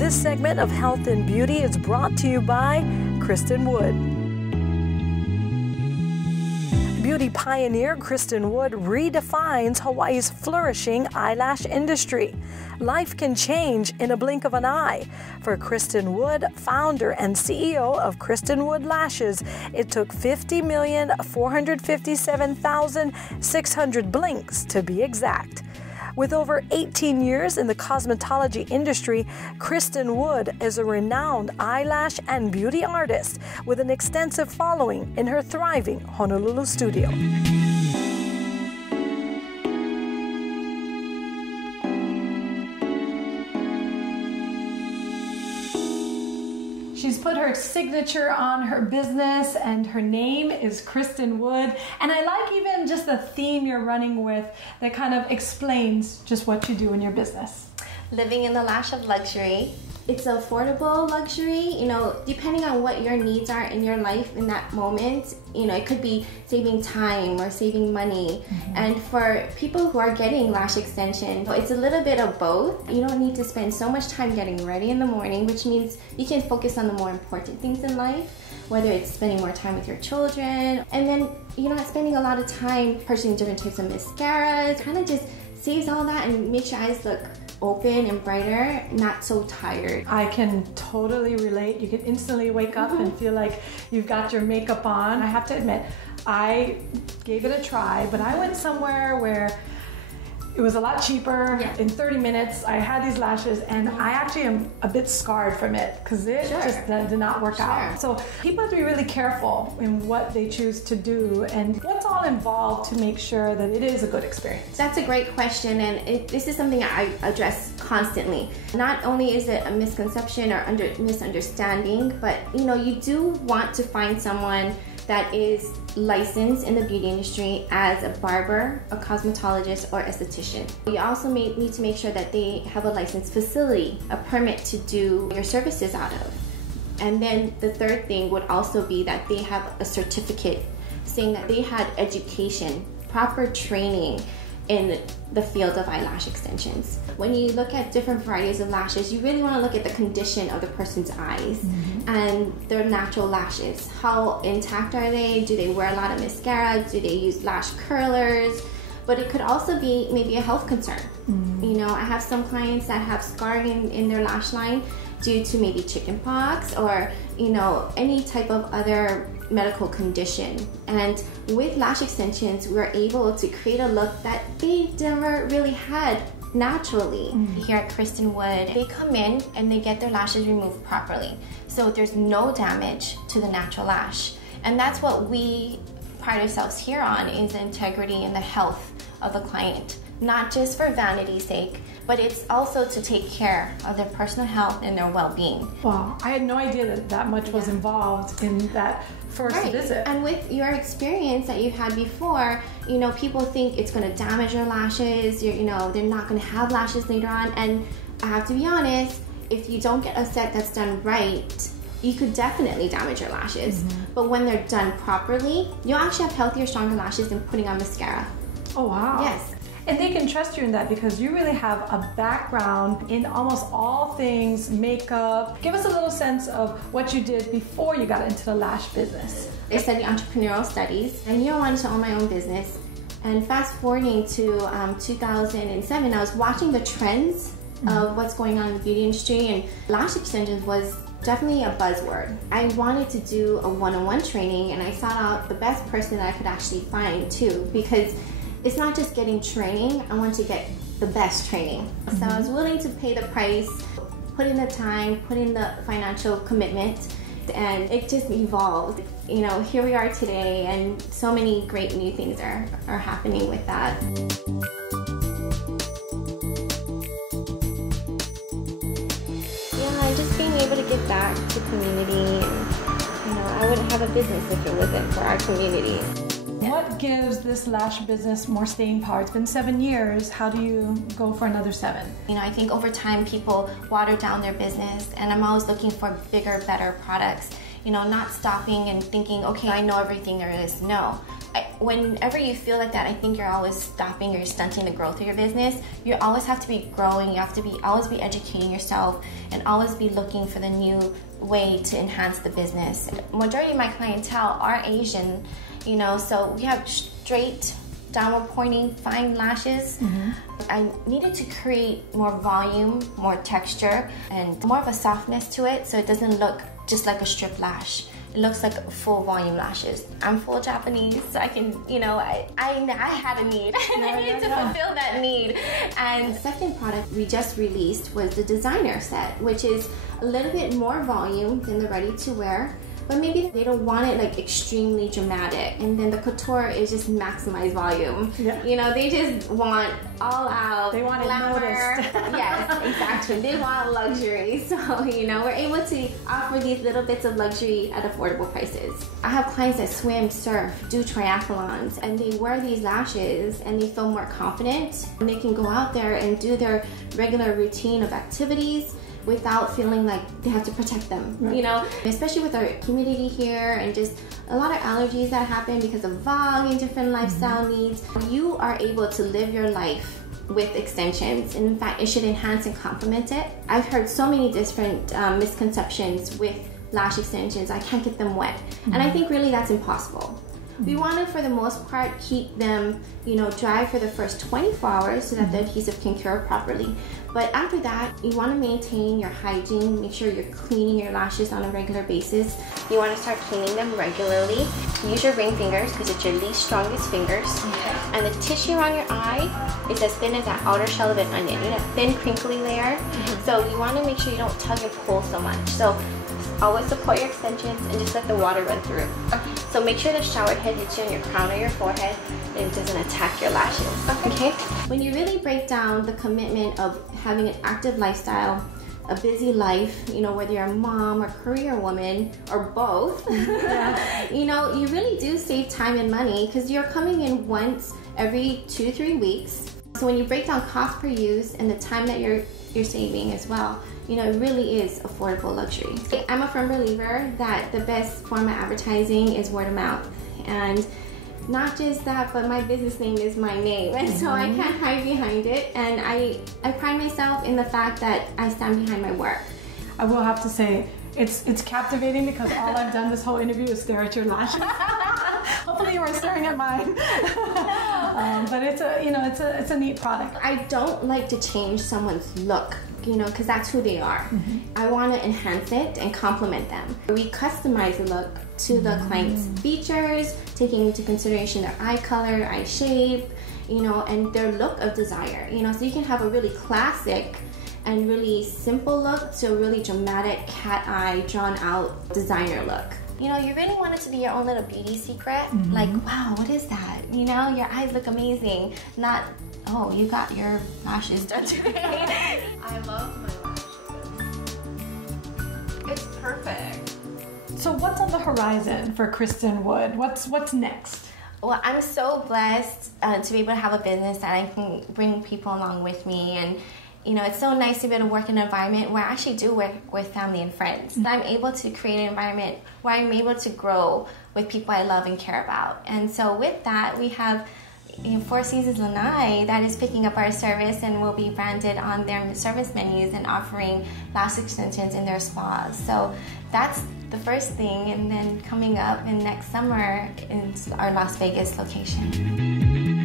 This segment of Health and Beauty is brought to you by Kristin Wood. Beauty pioneer Kristin Wood redefines Hawaii's flourishing eyelash industry. Life can change in a blink of an eye. For Kristin Wood, founder and CEO of Kristin Wood Lashes, it took 50,457,600 blinks to be exact. With over 18 years in the cosmetology industry, Kristin Wood is a renowned eyelash and beauty artist with an extensive following in her thriving Honolulu studio. She's put her signature on her business, and her name is Kristin Wood. And I like even just the theme you're running with that kind of explains just what you do in your business. Living in the lash of luxury. It's affordable luxury, you know, depending on what your needs are in your life in that moment. You know, it could be saving time or saving money. And for people who are getting lash extension, it's a little bit of both. You don't need to spend so much time getting ready in the morning, which means you can focus on the more important things in life, whether it's spending more time with your children, and then you're not spending a lot of time purchasing different types of mascaras. Kind of just saves all that and makes your eyes look open and brighter, not so tired. I can totally relate. You can instantly wake up and feel like you've got your makeup on. I have to admit, I gave it a try, but I went somewhere where it was a lot cheaper. In 30 minutes, I had these lashes, and I actually am a bit scarred from it because it just did not work out. So people have to be really careful in what they choose to do and what's all involved to make sure that it is a good experience. That's a great question, and this is something I address constantly. Not only is it a misconception or misunderstanding, but you know, you do want to find someone that is licensed in the beauty industry as a barber, a cosmetologist, or esthetician. You also need to make sure that they have a licensed facility, a permit to do your services out of. And then the third thing would also be that they have a certificate saying that they had education, proper training in the field of eyelash extensions. When you look at different varieties of lashes, you really want to look at the condition of the person's eyes and their natural lashes. How intact are they? Do they wear a lot of mascara? Do they use lash curlers? But it could also be maybe a health concern. You know, I have some clients that have scarring in their lash line due to maybe chickenpox or, you know, any type of other medical condition. And with lash extensions, we're able to create a look that they never really had naturally. Here at Kristin Wood, they come in and they get their lashes removed properly. So there's no damage to the natural lash. And that's what we pride ourselves here on, is the integrity and the health of the client. Not just for vanity's sake, but it's also to take care of their personal health and their well-being. Wow, I had no idea that that much was involved in that first visit. And with your experience that you've had before, you know, people think it's going to damage your lashes, you know, they're not going to have lashes later on. And I have to be honest, if you don't get a set that's done right, you could definitely damage your lashes. But when they're done properly, you'll actually have healthier, stronger lashes than putting on mascara. Oh, wow. Yes. And they can trust you in that because you really have a background in almost all things makeup. Give us a little sense of what you did before you got into the lash business. I studied entrepreneurial studies, and I wanted to own my own business. And fast forwarding to 2007, I was watching the trends of what's going on in the beauty industry, and lash extensions was definitely a buzzword. I wanted to do a one-on-one training, and I sought out the best person that I could actually find too, because it's not just getting training, I want to get the best training. So I was willing to pay the price, put in the time, put in the financial commitment, and it just evolved. You know, here we are today, and so many great new things are happening with that. Yeah, and just being able to give back to the community, and you know, I wouldn't have a business if it wasn't for our community. What gives this lash business more staying power? It's been 7 years. How do you go for another 7? You know, I think over time people water down their business, and I'm always looking for bigger, better products. You know, not stopping and thinking, okay, I know everything there is. No, whenever you feel like that, I think you're always stopping or stunting the growth of your business. You always have to be growing. You have to always be educating yourself and always be looking for the new way to enhance the business. Majority of my clientele are Asian, you know, so we have straight, downward pointing, fine lashes. I needed to create more volume, more texture, and more of a softness to it, so it doesn't look just like a strip lash. It looks like full volume lashes. I'm full Japanese, so I can, you know, I had a need. I needed to fulfill that need. And the second product we just released was the designer set, which is a little bit more volume than the ready to wear, but maybe they don't want it like extremely dramatic. And then the couture is just maximized volume. Yeah. You know, they just want all out. They want glamour. It noticed. Yes, exactly. They want luxury. So, you know, we're able to offer these little bits of luxury at affordable prices. I have clients that swim, surf, do triathlons, and they wear these lashes and they feel more confident. And they can go out there and do their regular routine of activities without feeling like they have to protect them, you know? Especially with our humidity here and just a lot of allergies that happen because of fog and different lifestyle needs. You are able to live your life with extensions, and in fact, it should enhance and complement it. I've heard so many different misconceptions with lash extensions. I can't get them wet, and I think really that's impossible. We want to, for the most part, keep them, you know, dry for the first 24 hours so that the adhesive can cure properly. But after that, you want to maintain your hygiene, make sure you're cleaning your lashes on a regular basis. You want to start cleaning them regularly. Use your ring fingers because it's your least strongest fingers. And the tissue on your eye is as thin as that outer shell of an onion, you know, thin crinkly layer. So you want to make sure you don't tug and pull so much. So always support your extensions and just let the water run through. So make sure the shower head hits you on your crown or your forehead and it doesn't attack your lashes. Okay? When you really break down the commitment of having an active lifestyle, a busy life, you know, whether you're a mom or career woman or both, you know, you really do save time and money because you're coming in once every 2 to 3 weeks. So when you break down cost per use and the time that you're saving as well, you know, it really is affordable luxury. I'm a firm believer that the best form of advertising is word of mouth. And not just that, but my business name is my name. And so I can't hide behind it. And I pride myself in the fact that I stand behind my work. I will have to say, it's captivating because all I've done this whole interview is stare at your lashes. Hopefully you were staring at mine. But it's a neat product. I don't like to change someone's look, you know, because that's who they are. I want to enhance it and complement them. We customize the look to the client's features, taking into consideration their eye color, eye shape, you know, and their look of desire, you know, so you can have a really classic and really simple look to a really dramatic cat eye, drawn out designer look. You know, you really want it to be your own little beauty secret. Like, wow, what is that? You know, your eyes look amazing. Not, oh, you got your lashes done today. I love my lashes. It's perfect. So what's on the horizon for Kristin Wood? What's next? Well, I'm so blessed to be able to have a business that I can bring people along with me. And you know, it's so nice to be able to work in an environment where I actually do work with family and friends. I'm able to create an environment where I'm able to grow with people I love and care about. And so with that, we have Four Seasons Lanai that is picking up our service and will be branded on their service menus and offering lash extensions in their spas. So that's the first thing. And then coming up in next summer is our Las Vegas location.